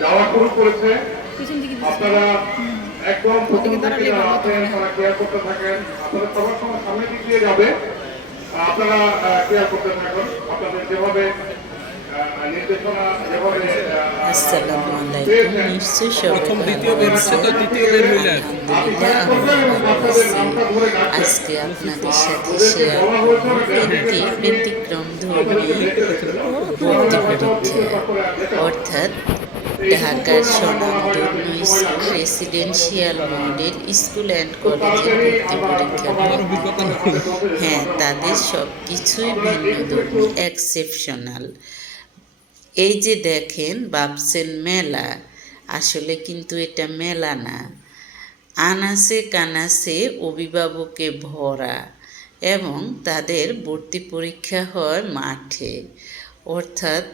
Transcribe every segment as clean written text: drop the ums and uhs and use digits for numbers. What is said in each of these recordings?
যাওয়া শুরু করেছে। আপনারা একদম প্রথম থেকে যারা আছেন তারা কেয়ার করতে থাকেন। আপনারা সবার সময় সামনের দিক দিয়ে যাবে, আপনারা কেয়ার করতে থাকুন। আপনাদের যেভাবে নির্দেশনা যেভাবে আসসালামু আলাইকুম। নিশ্চয়ই সবাই ভালো আছেন। আলহামদুলিল্লাহ আমি ভালো আছি। আজকে আপনাদের সাথে শেয়ার করব একটি ব্যতিক্রমধর্মী ভর্তি পরীক্ষা, অর্থাৎ ঢাকার স্বনামধন্য রেসিডেন্সিয়াল মডেল স্কুল অ্যান্ড কলেজের ভর্তি পরীক্ষার পদ্ধতি। হ্যাঁ, তাদের সব কিছুই ভিন্নধর্মী, এক্সেপশনাল। এই যে দেখেন ভাবছেন মেলা, আসলে কিন্তু এটা মেলা না। আনাচে কানাচে অভিভাবকে ভরা এবং তাদের ভর্তি পরীক্ষা হয় মাঠে, অর্থাৎ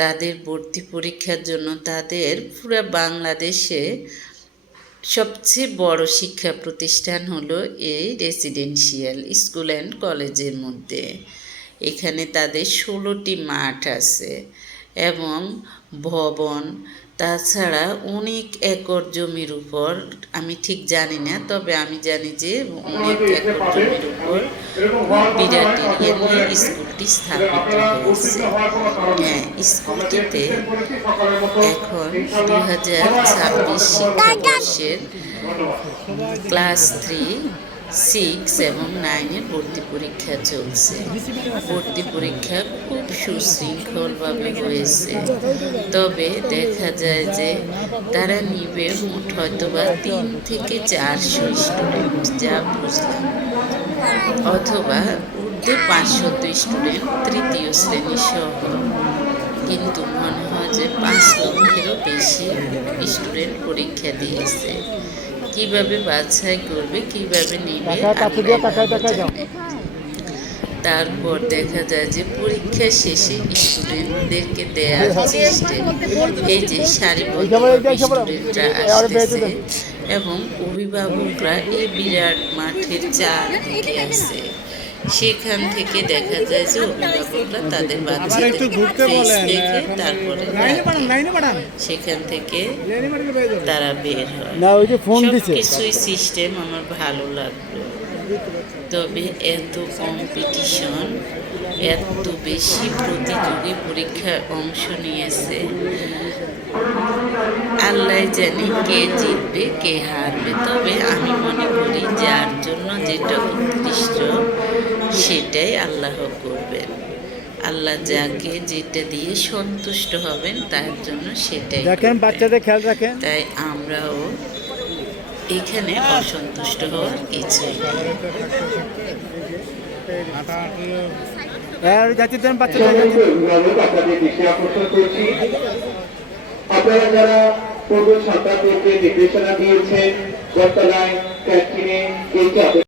তাদের ভর্তি পরীক্ষার জন্য তাদের পুরো বাংলাদেশে সবচেয়ে বড় শিক্ষা প্রতিষ্ঠান হলো এই রেসিডেন্সিয়াল স্কুল অ্যান্ড কলেজের মধ্যে। এখানে তাদের 16টি মাঠ আছে এবং ভবন, তাছাড়া অনেক একর জমির উপর, আমি ঠিক জানি না, তবে আমি জানি যে অনেক একর জমির উপর বিরাট এরিয়া নিয়ে স্কুলটি স্থাপিত হয়েছে। হ্যাঁ, স্কুলটিতে এখন 2026 শিক্ষাবর্ষের ক্লাস 3, 6 এবং 9-এর ভর্তি পরীক্ষা চলছে। ভর্তি পরীক্ষা খুব সুশৃঙ্খলভাবে হয়েছে, তবে দেখা যায় যে তারা নিবে মোট হয়তোবা 3 থেকে 400 স্টুডেন্ট, যা বুঝলাম, অথবা ঊর্ধ্বে 500 স্টুডেন্ট তৃতীয় শ্রেণী সহ। কিন্তু মনে হয় যে 5 লক্ষেরও বেশি স্টুডেন্ট পরীক্ষা দিয়েছে। কিভাবে বাছাই করবে, কিভাবে নেবে, তারপর দেখা যায় যে পরীক্ষা শেষে স্টুডেন্টদেরকে দেওয়ার সিস্টেম, এই যে সারিবদ্ধভাবে স্টুডেন্টরা আসতেছে এবং অভিভাবকরা এই বিরাট মাঠের চারদিকে আছে। সেখান থেকে দেখা যায় যে অভিভাবকরা তাদের বাচ্চাদের ফেস দেখে তারপরে সেখান থেকে তারা বের হয়। সব কিছুই সিস্টেম আমার ভালো লাগলো, তবে এত কম্পিটিশন, এত বেশি প্রতিযোগী পরীক্ষায় অংশ নিয়েছে, আল্লাহ জানে কে জিতবে কে হারবে। তবে আমি মনে করি যার জন্য যেটা উৎকৃষ্ট সেটাই আল্লাহ করবেন। আল্লাহ যাকে যেটা দিয়ে সন্তুষ্ট হবেন তার জন্য সেটাই দেখেন, বাচ্চাদের খেয়াল রাখেন। তাই আমরাও এখানে অসন্তুষ্ট হওয়ার কিছুই নেই। আপনারা যারা পূর্ব সন্তানদেরকে নির্দেশনা দিয়েছেন, বর্তমানে ক্যান্টিনে